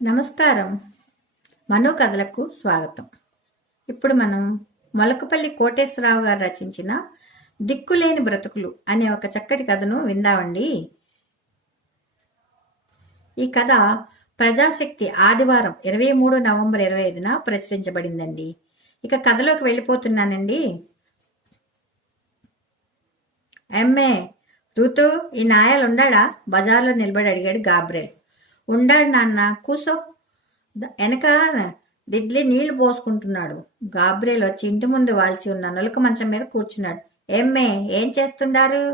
నమస్కారం. మనో కథలకు స్వాగతం. ఇప్పుడు మనం మొలకపల్లి కోటేశ్వరరావు గారు రచించిన దిక్కులేని బ్రతుకులు అనే ఒక చక్కటి కథను విందామండి. ఈ కథ ప్రజాశక్తి ఆదివారం 23 నవంబర్ 25న ప్రచురించబడిందండి. ఇక కథలోకి వెళ్ళిపోతున్నానండి. ఎమ్మే ఋతు, ఈ నాయలుండాడా? బజార్లో నిలబడి అడిగాడు గాబ్రేల్. ఉండాడు నాన్న, కూసో. వెనక దిడ్లి నీళ్లు పోసుకుంటున్నాడు. గాబ్రేల్ వచ్చి ఇంటి ముందు వాల్చి ఉన్న నులక మంచం మీద కూర్చున్నాడు. ఏమ్మే, ఏం చేస్తుండారు?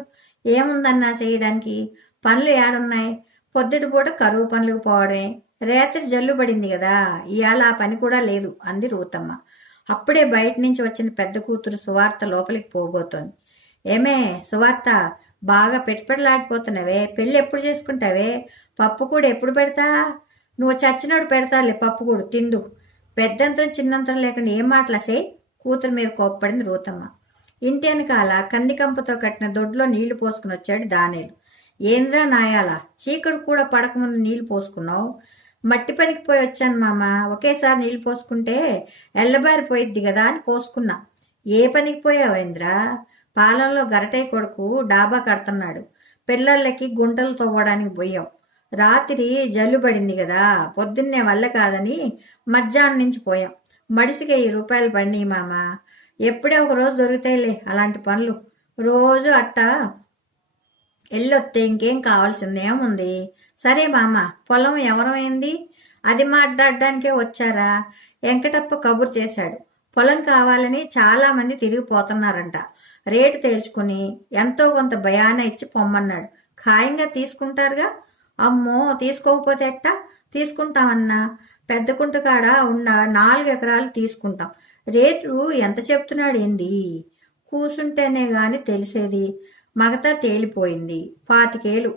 ఏముందన్నా చేయడానికి? పనులు ఏడున్నాయి? పొద్దుటి పూట కరువు పనులకు పోవడమే. రాత్రి జల్లు పడింది కదా, ఇవాళ ఆ పని కూడా లేదు అంది రూతమ్మ. అప్పుడే బయట నుంచి వచ్చిన పెద్ద కూతురు సువార్త లోపలికి పోబోతోంది. ఏమే సువార్త, బాగా పెట్టుబడిలాడిపోతున్నావే, పెళ్ళి ఎప్పుడు చేసుకుంటావే? పప్పు కూడా ఎప్పుడు పెడతా? నువ్వు చచ్చినోడు పెడతాలే పప్పు కూడా, తిందు. పెద్దంతరం చిన్నంతరం లేకుండా ఏం మాటలసే? కూతురు మీద కోప్పడింది రూతమ్మ. ఇంటి వెనకాల కందికంపతో కట్టిన దొడ్లో నీళ్లు పోసుకుని వచ్చాడు దానేలు. ఏంద్రా నాయాల, చీకటి కూడా పడకముందు నీళ్లు పోసుకున్నావు? మట్టి పనికి పోయి వచ్చాను మామ, ఒకేసారి నీళ్లు పోసుకుంటే ఎల్లబారిపోయిద్ది కదా అని పోసుకున్నా. ఏ పనికి పోయావేంద్రా? పాలెంలో గరటయ్య కొడుకు డాబా కడుతున్నాడు, పిల్లలకి గుంటలు తవ్వడానికి పోయాం. రాత్రి జల్లు పడింది కదా, పొద్దున్నే వల్ల కాదని మధ్యాహ్నం నుంచి పోయాం. మడిసికి 1000 రూపాయలు పడినాయి మామ. ఎప్పుడే ఒక రోజు దొరుకుతాయిలే అలాంటి పనులు. రోజు అట్టా ఎల్లొత్తే ఇంకేం కావాల్సింది ఏముంది? సరే మామ, పొలం ఎవరమైంది? అది మాట్లాడడానికే వచ్చారా? వెంకటప్ప కబురు చేశాడు. పొలం కావాలని చాలా మంది తిరిగిపోతున్నారంట. రేటు తేల్చుకుని ఎంతో కొంత భయాన ఇచ్చి పొమ్మన్నాడు. ఖాయంగా తీసుకుంటారుగా? అమ్మో, తీసుకోకపోతే ఎట్టా? తీసుకుంటామన్నా. పెద్ద కుంటకాడ ఉన్న 4 ఎకరాలు తీసుకుంటాం. రేటు ఎంత చెప్తున్నాడు ఏంది? కూసుంటేనే గాని తెలిసేది. మగతా తేలిపోయింది. 25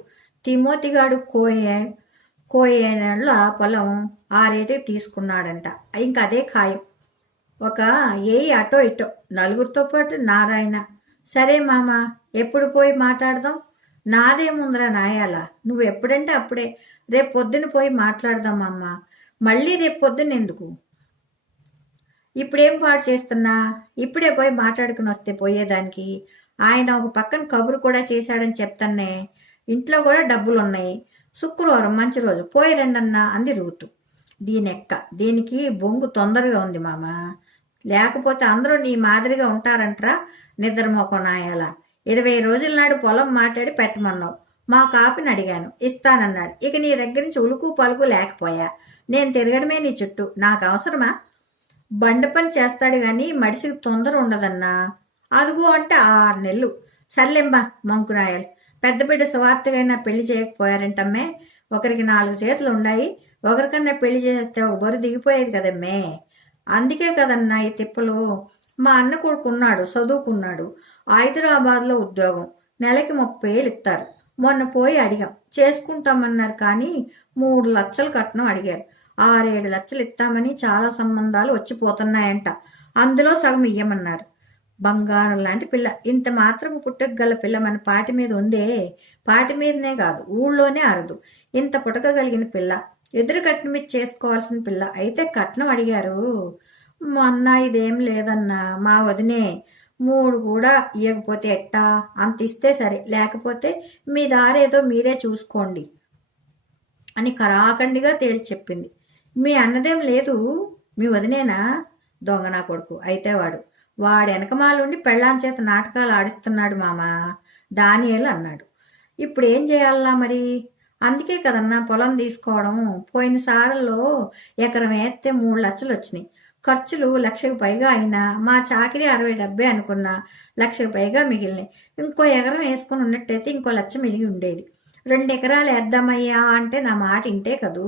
తిమోతిగాడు కోయేళ్ళ పొలం ఆ రేటుకి తీసుకున్నాడంట. ఇంకదే ఖాయం. ఒక అటో ఇటో, నలుగురితో పాటు నారాయణ. సరే మామ, ఎప్పుడు పోయి మాట్లాడదాం? నాదేముందిరా నాయాల, నువ్వు ఎప్పుడంటే అప్పుడే. రేపు పొద్దున పోయి మాట్లాడదాం అమ్మ. మళ్ళీ రేపు పొద్దున్న ఎందుకు? ఇప్పుడేం పాడు చేస్తున్నా? ఇప్పుడే పోయి మాట్లాడుకుని వస్తే పోయేదానికి. ఆయన ఒక పక్కన కబురు కూడా చేశాడని చెప్తానే. ఇంట్లో కూడా డబ్బులున్నాయి. శుక్రవారం మంచి రోజు, పోయి రండన్నా అంది రూతు. దీనికి బొంగు తొందరగా ఉంది మామ. లేకపోతే అందరూ నీ మాదిరిగా ఉంటారంటరా? నిద్రమోకం నాయాల. 20 రోజుల నాడు పొలం మాట్లాడి పెట్టమన్నావు. మా కాపిని అడిగాను, ఇస్తానన్నాడు. ఇక నీ దగ్గర నుంచి ఉలుకు పలుకు లేకపోయా. నేను తిరగడమే నీ చుట్టూ. నాకు అవసరమా? బండ పని చేస్తాడు గాని మడిసికి తొందర ఉండదన్నా. అదుగో అంటే 6 నెలలు. సర్లేమ్మా మంకునాయాలు. పెద్ద బిడ్డ స్వార్థగైనా పెళ్లి చేయకపోయారంటమ్మే. ఒకరికి 4 చేతులు ఉన్నాయి. ఒకరికన్నా పెళ్లి చేస్తే ఒక బొరు దిగిపోయేది కదమ్మే. అందుకే కదన్నా ఈ తిప్పలు. మా అన్న కొడుకున్నాడు, చదువుకున్నాడు. హైదరాబాద్లో ఉద్యోగం. నెలకి 30,000 ఇస్తారు. మొన్న పోయి అడిగాం, చేసుకుంటామన్నారు. కానీ 3 లక్షలు కట్నం అడిగారు. 6-7 లక్షలు ఇస్తామని చాలా సంబంధాలు వచ్చిపోతున్నాయంట. అందులో సగం ఇయ్యమన్నారు. బంగారం లాంటి పిల్ల. ఇంత మాత్రం పుట్టగల పిల్ల మన పాటి మీద ఉందే. పాటి మీదనే కాదు, ఊళ్ళోనే అరదు. ఇంత పుట్టగలిగిన పిల్ల, ఎదురు కట్నం ఇచ్చి చేసుకోవాల్సిన పిల్ల. అయితే కట్నం అడిగారు. మొన్న ఇదేం లేదన్నా, మా వదినే 3 కూడా ఇవ్వకపోతే ఎట్టా? అంత ఇస్తే సరే, లేకపోతే మీ దారేదో మీరే చూసుకోండి అని కరాఖండిగా తేల్చి చెప్పింది. మీ అన్నదేం లేదు, మీ వదినేనా? దొంగ నా కొడుకు. అయితే వాడు వెనకమాలుండి పెళ్ళాం చేత నాటకాలు ఆడిస్తున్నాడు మామ, దానియేలు అన్నాడు. ఇప్పుడు ఏం చేయాలా మరి? అందుకే కదన్నా పొలం తీసుకోవడం. పోయిన సార్లో ఎకరం వేస్తే 3 లక్షలు వచ్చినాయి. ఖర్చులు 1,00,000కు పైగా అయినా మా చాకిరి 60-70 అనుకున్నా 1,00,000కు పైగా మిగిలినాయి. ఇంకో ఎకరం వేసుకుని ఉన్నట్టయితే ఇంకో 1,00,000 మిగిలి ఉండేది. 2 ఎకరాలు వేద్దామయ్యా అంటే నా మాట ఇంటే కదూ.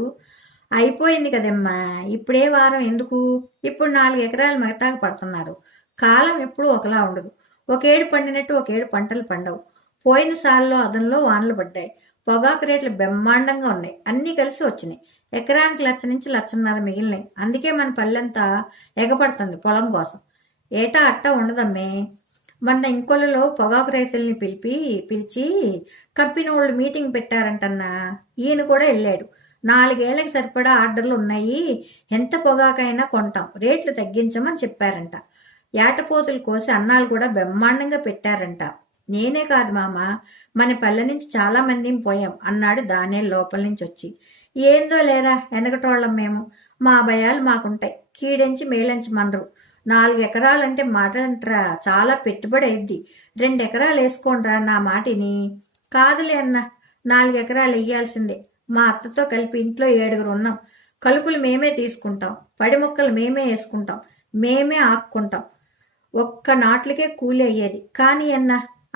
అయిపోయింది కదమ్మా, ఇప్పుడే వారం ఎందుకు? ఇప్పుడు 4 ఎకరాలు మిగతాకు పడుతున్నారు. కాలం ఎప్పుడూ ఒకలా ఉండదు. ఒకేడు పండినట్టు ఒకేడు పంటలు పండవు. పోయిన సార్లో అదనలో వానలు పడ్డాయి. పొగాకు రేట్లు బ్రహ్మాండంగా ఉన్నాయి. అన్నీ కలిసి వచ్చినాయి. ఎకరానికి 1,00,000 నుంచి 1,50,000 మిగిలినాయి. అందుకే మన పల్లెంతా ఎగపడుతుంది పొలం కోసం. ఏటా అట్టా ఉండదమ్మే. మొన్న ఇంకొల్లలో పొగాకు రైతుల్ని పిలిచి కంపెనీ వాళ్ళు మీటింగ్ పెట్టారంటన్నా. ఈయన కూడా వెళ్ళాడు. 4 ఏళ్లకి సరిపడా ఆర్డర్లు ఉన్నాయి. ఎంత పొగాకైనా కొంటాం, రేట్లు తగ్గించమని చెప్పారంట. ఏటపోతులు కోసి అన్నాలు కూడా బ్రహ్మాండంగా పెట్టారంట. నేనే కాదు మామ, మన పల్లె నుంచి చాలా మందిని పోయాం అన్నాడు దానే లోపల నుంచి వచ్చి. ఏందో లేరా, వెనకటోళ్ళం మేము, మా భయాలు మాకుంటాయి. కీడెంచి మేలంచి మనరు. 4 ఎకరాలంటే మాటలంటరా, చాలా పెట్టుబడి అయిద్ది. 2 ఎకరాలు వేసుకోండ్రా నా మాటిని. కాదులే అన్న, 4 ఎకరాలు వెయ్యాల్సిందే. మా అత్తతో కలిపి ఇంట్లో 7గురు ఉన్నాం. కలుపులు మేమే తీసుకుంటాం, పడి మొక్కలు మేమే వేసుకుంటాం, మేమే ఆక్కుంటాం. ఒక్క నాట్లకే కూలి అయ్యేది. కానీ అన్న,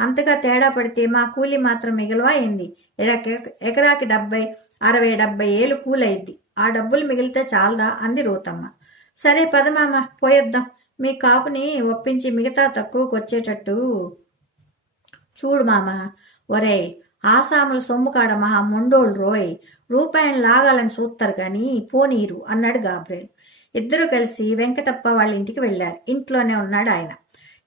అంతగా తేడా పడితే మా కూలి మాత్రం మిగలవా ఏంది? ఎకరాకి 70, 60, 70 ఏళ్ళు కూలి అయింది. ఆ డబ్బులు మిగిలితే చాలదా అంది రూతమ్మ. సరే పదమామ, పోయొద్దాం. మీ కాపుని ఒప్పించి మిగతా తక్కువకు వచ్చేటట్టు చూడు మామ. ఒరేయ్, ఆసాముల సొమ్ము కాడ మహా మొండోళ్ళు రోయ్, రూపాయలు లాగాలని చూస్తారు గాని పోనీరు అన్నాడు గాబ్రేల్. ఇద్దరు కలిసి వెంకటప్ప వాళ్ళ ఇంటికి వెళ్ళారు. ఇంట్లోనే ఉన్నాడు ఆయన.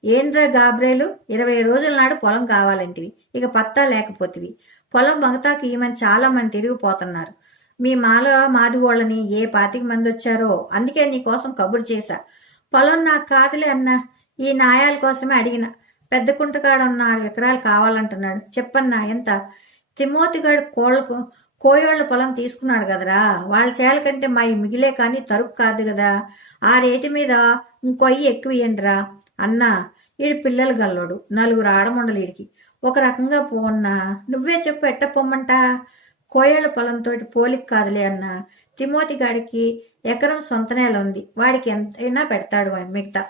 ఏంద్రా గాబ్రేలు, 20 రోజుల నాడు పొలం కావాలంటివి, ఇక పత్తా లేకపోతివి. పొలం మగతాకి ఈమని చాలా మంది తిరిగిపోతున్నారు. మీ మాదిగోళ్ళని ఏ 25 మంది వచ్చారో, అందుకే నీకోసం కబురు చేశా. పొలం నాకు కాదులే అన్నా, ఈ నాయాల కోసమే అడిగిన. పెద్ద కుంటకాడ 4 ఎకరాలు కావాలంటున్నాడు. చెప్పన్నా ఎంత? తిమోతిగాడు కోయోళ్ళ పొలం తీసుకున్నాడు కదరా, వాళ్ళ చేల కంటే మా మిగిలే కానీ తరుపు కాదు కదా. ఆ రేటు మీద ఇంకొయ్యి ఎక్కువ ఇయ్యండిరా అన్నా. ఈడు పిల్లలు గల్లోడు, 4 ఆడమండలు ఈడికి. ఒక రకంగా పోన్నా, నువ్వే చెప్పు ఎట్ట పొమ్మంటా. కోయేళ్ల పొలంతో పోలిక కాదులే అన్నా. తిమోతి గాడికి ఎకరం సొంత నేల ఉంది, వాడికి ఎంతైనా పెడతాడు మిగతా.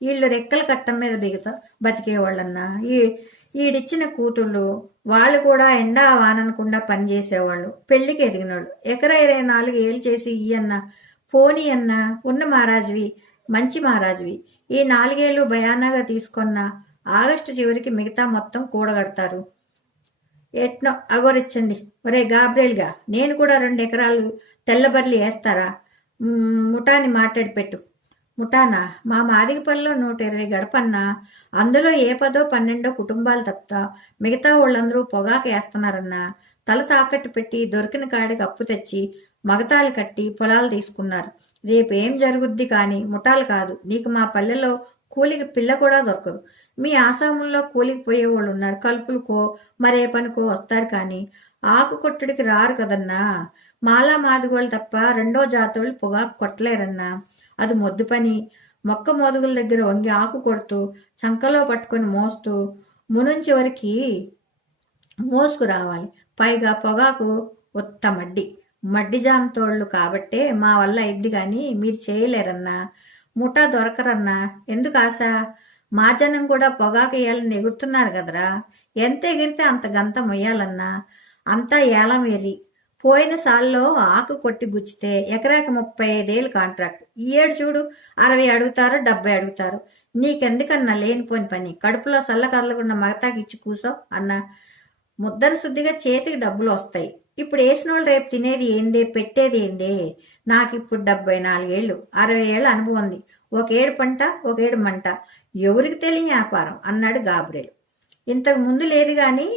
వీళ్ళు రెక్కల కట్టం మీద బతికేవాళ్ళన్నా. ఈడిచ్చిన కూతుళ్ళు వాళ్ళు కూడా ఎండా వాననకుండా పనిచేసేవాళ్ళు, పెళ్లికి ఎదిగినోళ్ళు. ఎకరా 24 ఏళ్ళు చేసి ఇయ్యన్నా. పోనీ అన్నా, ఉన్న మహారాజువి, మంచి మహారాజువి. ఈ 4 ఏళ్ళు భయానాగా తీసుకున్న ఆగస్టు చివరికి మిగతా మొత్తం కూడగడతారు. ఎట్నో అగోరిచ్చండి. ఒరే గాబ్రేల్గా, నేను కూడా 2 ఎకరాలు తెల్లబర్లి వేస్తారా? ముఠాని మాట్లాడి పెట్టు. ముఠానా? మా మాదిగపల్లిలో 120 గడపన్నా. అందులో ఏ 10, 12 కుటుంబాలు తప్ప మిగతా వాళ్ళందరూ పొగాకు వేస్తున్నారన్నా. తల తాకట్టు పెట్టి దొరికిన కాడికి అప్పు తెచ్చి మగతాలు కట్టి పొలాలు తీసుకున్నారు. రేపేం జరుగుద్ది కానీ ముఠాలు కాదు. నీకు మా పల్లెలో కూలికి పిల్ల కూడా దొరకదు. మీ ఆసాముల్లో కూలికి పోయేవాళ్ళు ఉన్నారు, కలుపులకో మరే పనికో వస్తారు కానీ ఆకు కొట్టుడికి రారు కదన్నా. మాలా మాదిగోళ్ళు తప్ప రెండో జాతోళ్ళు పొగాకు కొట్టలేరన్నా. అది మొద్దు పని. మొక్క మోదుగుల దగ్గర వంగి ఆకు కొడుతూ చంకలో పట్టుకొని మోస్తూ మునుంచి వరకు మోసుకు రావాలి. పైగా పొగాకు ఉత్త మడ్డి జామతోళ్ళు కాబట్టే మా వల్ల అయింది కానీ మీరు చేయలేరన్నా. ముఠా దొరకరన్నా. ఎందుకు ఆశ? మా జనం కూడా పొగాకు వేయాలని ఎగురుతున్నారు కదరా. ఎంత ఎగిరితే అంత గంత మొయ్యాలన్నా. అంతా ఏలమేరి. పోయిన సాల్లో ఆకు కొట్టి గుచ్చితే ఎకరాకి 35 ఏళ్ళు కాంట్రాక్ట్. ఈ ఏడు చూడు, 60 అడుగుతారు, 70 అడుగుతారు. నీకెందుకన్నా లేనిపోని పని? కడుపులో సల్ల కదలకుండా మగతాకి ఇచ్చి కూసో అన్నా. ముద్దర శుద్ధిగా చేతికి డబ్బులు వస్తాయి. ఇప్పుడు వేసినోళ్ళు రేపు తినేది ఏందే, పెట్టేది ఏందే? నాకు ఇప్పుడు 74 ఏళ్ళు, 60 ఏళ్ళ అనుభవం ఉంది. 1 ఏడు పంట, 1 ఏడు మంట. ఎవరికి తెలియని వ్యాపారం అన్నాడు గాబ్రేల్. ఇంతకు ముందు లేదు గాని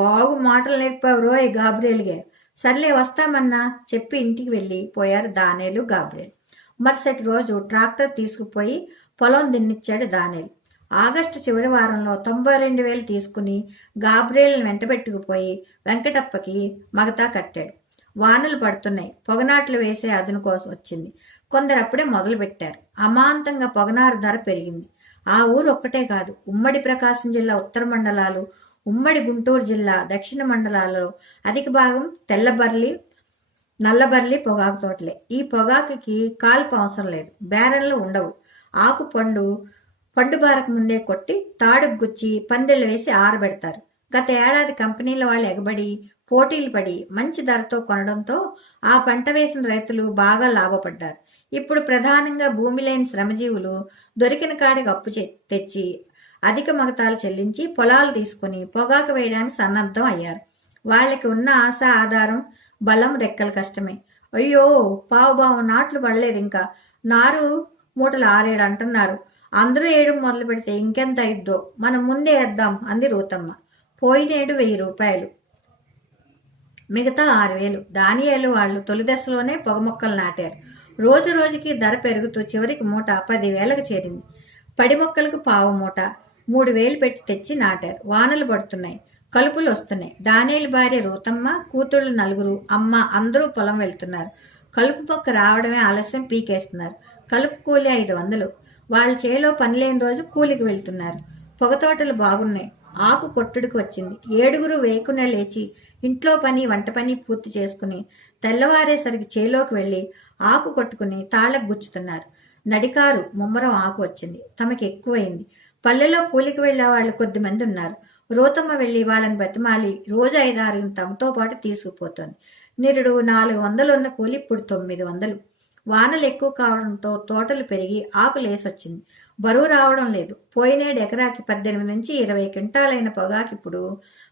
బాగు మాటలు నేర్పావు రోయ్ గాబ్రేల్గా. సర్లే వస్తామన్నా చెప్పి ఇంటికి వెళ్ళి పోయారు దానేలు, గాబ్రేల్. మరుసటి రోజు ట్రాక్టర్ తీసుకుపోయి పొలం దున్నిచ్చాడు దానేలు. ఆగస్టు చివరి వారంలో 92,000 తీసుకుని గాబ్రేల్ని వెంటబెట్టుకుపోయి వెంకటప్పకి మగతా కట్టాడు. వానలు పడుతున్నాయి. పొగనాట్లు వేసే అదును కోసం వచ్చింది. కొందరు అప్పుడే మొదలు పెట్టారు. అమాంతంగా పొగనారు ధర పెరిగింది. ఆ ఊరు ఒక్కటే కాదు, ఉమ్మడి ప్రకాశం జిల్లా ఉత్తర మండలాలు, ఉమ్మడి గుంటూరు జిల్లా దక్షిణ మండలాలలో అధిక భాగం తెల్లబర్లి, నల్లబర్లి పొగాకు తోటలే. ఈ పొగాకుకి కాల్పు అవసరం లేదు, బేరన్లు ఉండవు. ఆకు పండు బారకు ముందే కొట్టి తాడుకు గుచ్చి పందెళ్ళు వేసి ఆరబెడతారు. గత ఏడాది కంపెనీల వాళ్ళు ఎగబడి పోటీలు పడి మంచి ధరతో కొనడంతో ఆ పంట వేసిన రైతులు బాగా లాభపడ్డారు. ఇప్పుడు ప్రధానంగా భూమి లేని శ్రమజీవులు దొరికిన కాడికి అప్పు తెచ్చి అధిక మగతాలు చెల్లించి పొలాలు తీసుకుని పొగాకు వేయడానికి సన్నద్ధం అయ్యారు. వాళ్ళకి ఉన్న ఆశ, ఆధారం, బలం రెక్కల కష్టమే. అయ్యో, పావుబావు నాట్లు పడలేదు ఇంకా. నారు మూటలు 6-7 అంటున్నారు. అందరూ 7 మొదలు పెడితే ఇంకెంత అయిద్దో. మనం ముందే వేద్దాం అంది రూతమ్మ. పోయినేడు 1000 రూపాయలు. మిగతా 6,000. దానియేలు వాళ్ళు తొలి దశలోనే పొగ మొక్కలు నాటారు. రోజు రోజుకి ధర పెరుగుతూ చివరికి మూట 10,000కు చేరింది. పడి మొక్కలకు పావు మూట 3,000 పెట్టి తెచ్చి నాటారు. వానలు పడుతున్నాయి, కలుపులు వస్తున్నాయి. దానియేలు భార్య రూతమ్మ, కూతుళ్ళు 4, అమ్మ అందరూ పొలం వెళ్తున్నారు. కలుపు మొక్క రావడమే ఆలస్యం, పీకేస్తున్నారు. కలుపు కూలి 500. వాళ్ళ చేలో పని లేని రోజు కూలికి వెళ్తున్నారు. పొగతోటలు బాగున్నాయి. ఆకు కొట్టుడికి వచ్చింది. 7 వేకునే లేచి ఇంట్లో పని, వంట పని పూర్తి చేసుకుని తెల్లవారేసరికి చేలోకి వెళ్ళి ఆకు కొట్టుకుని తాళ్ళకు గుచ్చుతున్నారు. నడికారు ముమ్మరం ఆకు వచ్చింది. తమకి ఎక్కువైంది. పల్లెలో కూలికి వెళ్లే వాళ్ళు కొద్దిమంది ఉన్నారు. రూతమ్మ వెళ్ళి వాళ్ళని బతిమాలి రోజు 5-6 తమతో పాటు తీసుకుపోతోంది. నిరుడు 400 ఉన్న కూలి ఇప్పుడు 900. వానలు ఎక్కువ కావడంతో తోటలు పెరిగి ఆకు లేసొచ్చింది. బరువు రావడం లేదు. పోయినేడు ఎకరాకి 18 నుంచి 20 క్వింటాలైన పొగాకి ఇప్పుడు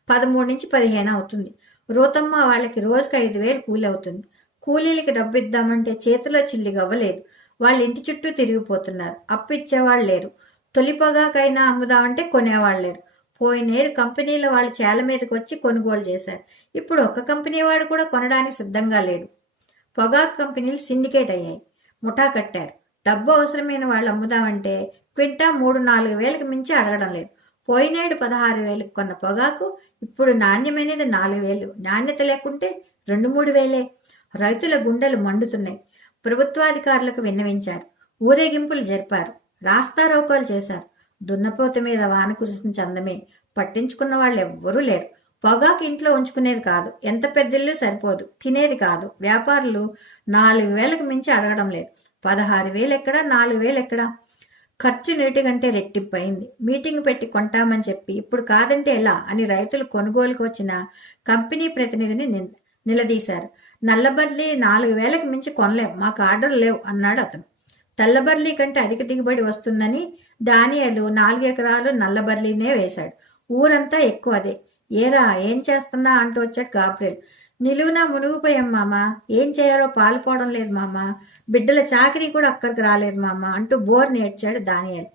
13 నుంచి 15 అవుతుంది. రూతమ్మ వాళ్ళకి రోజుకి 5,000 కూలి అవుతుంది. కూలీలకి డబ్బు ఇద్దామంటే చేతిలో చిల్లి గవ్వలేదు. వాళ్ళ ఇంటి చుట్టూ తిరిగిపోతున్నారు. అప్పు ఇచ్చేవాళ్ళు లేరు. తొలి పొగాకైనా అమ్ముదామంటే కొనేవాళ్ళు లేరు. పోయినేడు కంపెనీల వాళ్ళు చేల మీదకి వచ్చి కొనుగోలు చేశారు. ఇప్పుడు ఒక్క కంపెనీ వాడు కూడా కొనడానికి సిద్ధంగా లేడు. పొగాకు కంపెనీలు సిండికేట్ అయ్యాయి. ముఠా కట్టారు. డబ్బు అవసరమైన వాళ్ళు అమ్ముదామంటే క్వింటా 3-4 వేలకు మించి అడగడం లేదు. పోయినేడు 16,000కి కొన్న పొగాకు ఇప్పుడు నాణ్యమైనది 4,000. నాణ్యత లేకుంటే 2-3 వేలే. రైతుల గుండెలు మండుతున్నాయి. ప్రభుత్వాధికారులకు విన్నవించారు. ఊరేగింపులు జరిపారు. రాస్తారోకోలు చేశారు. దున్నపోత మీద వాన కురిసిన చందమే. పట్టించుకున్న వాళ్ళు ఎవ్వరూ లేరు. పొగాకు ఇంట్లో ఉంచుకునేది కాదు. ఎంత పెద్దిల్లు సరిపోదు. తినేది కాదు. వ్యాపారులు 4,000కి మించి అడగడం లేదు. 16,000 ఎక్కడా, 4,000 ఎక్కడా? ఖర్చు నీటికంటే రెట్టింపయింది. మీటింగ్ పెట్టి కొంటామని చెప్పి ఇప్పుడు కాదంటే ఎలా అని రైతులు కొనుగోలుకు వచ్చిన కంపెనీ ప్రతినిధిని నిలదీశారు. నల్లబర్లీ 4,000కి మించి కొనలేం, మాకు ఆర్డర్ లేవు అన్నాడు అతను. తెల్లబర్లీ కంటే అధిక దిగుబడి వస్తుందని దానియేలు 4 ఎకరాలు నల్లబర్లీనే వేశాడు. ఊరంతా ఎక్కువ అదే. ఏరా ఏం చేస్తున్నా అంటూ వచ్చాడు గాబ్రియల్. నిలువునా మునిగిపోయాం మామ, ఏం చేయాలో పాలుపోవడం లేదు మామ, బిడ్డల చాకరీ కూడా అక్కడికి రాలేదు మామ అంటూ బోర్ నేర్చాడు దానియేలు.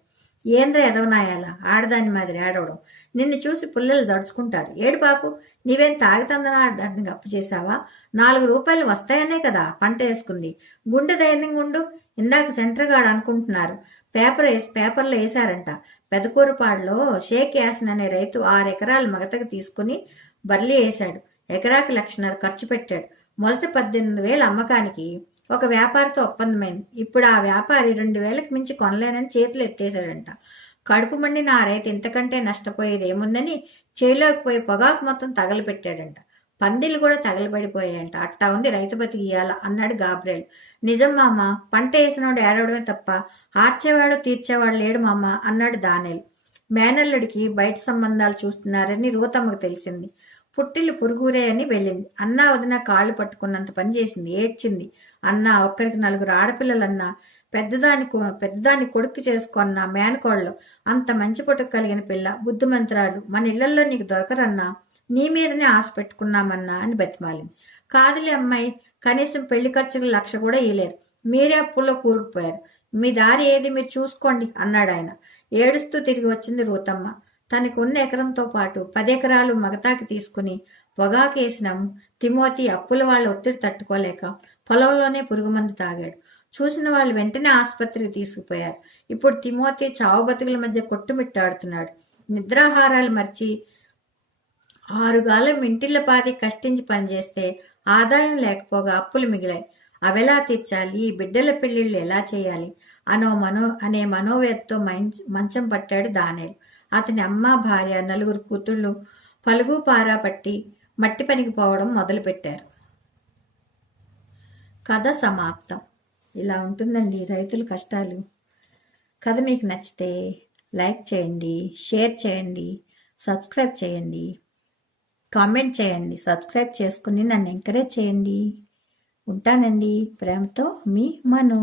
ఏంద్ర ఎదవనాయాల ఆడదాని మాదిరి ఏడవడం, నిన్ను చూసి పుల్లలు దడుచుకుంటారు. ఏడు పాపు, నీవేం తాగుతందనా దాన్ని అప్పు చేశావా? 4 రూపాయలు వస్తాయనే కదా పంట వేసుకుంది. గుండె ధైర్యంగా ఉండు. ఇందాక సెంటర్ గార్డ్ అనుకుంటున్నారు పేపర్లో వేశారంట. పెదకూరుపాడులో షేక్ యాసిన్ అనే రైతు 6 ఎకరాలు మగతకు తీసుకుని బర్లీ వేశాడు. ఎకరాకి 1,50,000 ఖర్చు పెట్టాడు. మొదట 18,000 అమ్మకానికి ఒక వ్యాపారితో ఒప్పందమైంది. ఇప్పుడు ఆ వ్యాపారి 2,000కి మించి కొనలేనని చేతులు ఎత్తేశాడంట. కడుపు మండి నా రైతు ఇంతకంటే నష్టపోయేది ఏముందని చేలోకి పోయి పొగాకు మొత్తం తగలపెట్టాడంట. పందిళ్ళు కూడా తగలబడిపోయాయంట. అట్టా ఉంది రైతు బతికియాల అన్నాడు గాబ్రియల్. నిజం మామ, పంట వేసినోడు ఏడవడమే తప్ప ఆర్చేవాడు తీర్చేవాడు లేడు మామ అన్నాడు దానియేలు. మేనల్లుడికి బయట సంబంధాలు చూస్తున్నారని రూతమ్మకు తెలిసింది. పుట్టిల్లు పురుగురే అని వెళ్ళింది. అన్నా వదిన కాళ్ళు పట్టుకున్నంత పని చేసింది. ఏడ్చింది. అన్నా ఒక్కరికి 4 ఆడపిల్లలన్నా, పెద్దదాన్ని కొడుకు చేసుకున్న మేనకోళ్ళు, అంత మంచి పుట్టుకు కలిగిన పిల్ల, బుద్ధిమంతురాలు, మన ఇళ్లలో నీకు దొరకరన్నా, నీ మీదనే ఆశ పెట్టుకున్నామన్నా అని బతిమాలింది. కాదులే అమ్మాయి, కనీసం పెళ్లి ఖర్చులు 1,00,000 కూడా ఇయ్యలేరు. మీరే అప్పుల్లో కూరుకుపోయారు. మీ దారి ఏది మీరు చూసుకోండి అన్నాడు ఆయన. ఏడుస్తూ తిరిగి వచ్చింది రూతమ్మ. తనకు ఉన్న ఎకరంతో పాటు 10 ఎకరాలు మగతాకి తీసుకుని పొగాకేసిన తిమోతి అప్పుల వాళ్ళ ఒత్తిడి తట్టుకోలేక పొలంలోనే పురుగుమందు తాగాడు. చూసిన వాళ్ళు వెంటనే ఆసుపత్రికి తీసుకుపోయారు. ఇప్పుడు తిమోతి చావు బతుకుల మధ్య కొట్టుమిట్టాడుతున్నాడు. నిద్రాహారాలు మర్చి 6 గాలం ఇంటిళ్ల పాది కష్టించి పనిచేస్తే ఆదాయం లేకపోగా అప్పులు మిగిలాయి. అవెలా తీర్చాలి? బిడ్డల పెళ్లిళ్ళు ఎలా చేయాలి అనే మనోవేదతో మంచం పట్టాడు దానియేలు. అతని అమ్మ, భార్య, 4 కూతుళ్ళు పలుగు పారా పట్టి మట్టి పనికి పోవడం మొదలుపెట్టారు. కథ సమాప్తం. ఇలా ఉంటుందండి రైతుల కష్టాలు. కథ మీకు నచ్చితే లైక్ చేయండి, షేర్ చేయండి, సబ్స్క్రైబ్ చేయండి, కామెంట్ చేయండి. సబ్స్క్రైబ్ చేసుకుని నన్ను ఎంకరేజ్ చేయండి. ఉంటానండి. ప్రేమతో మీ మను.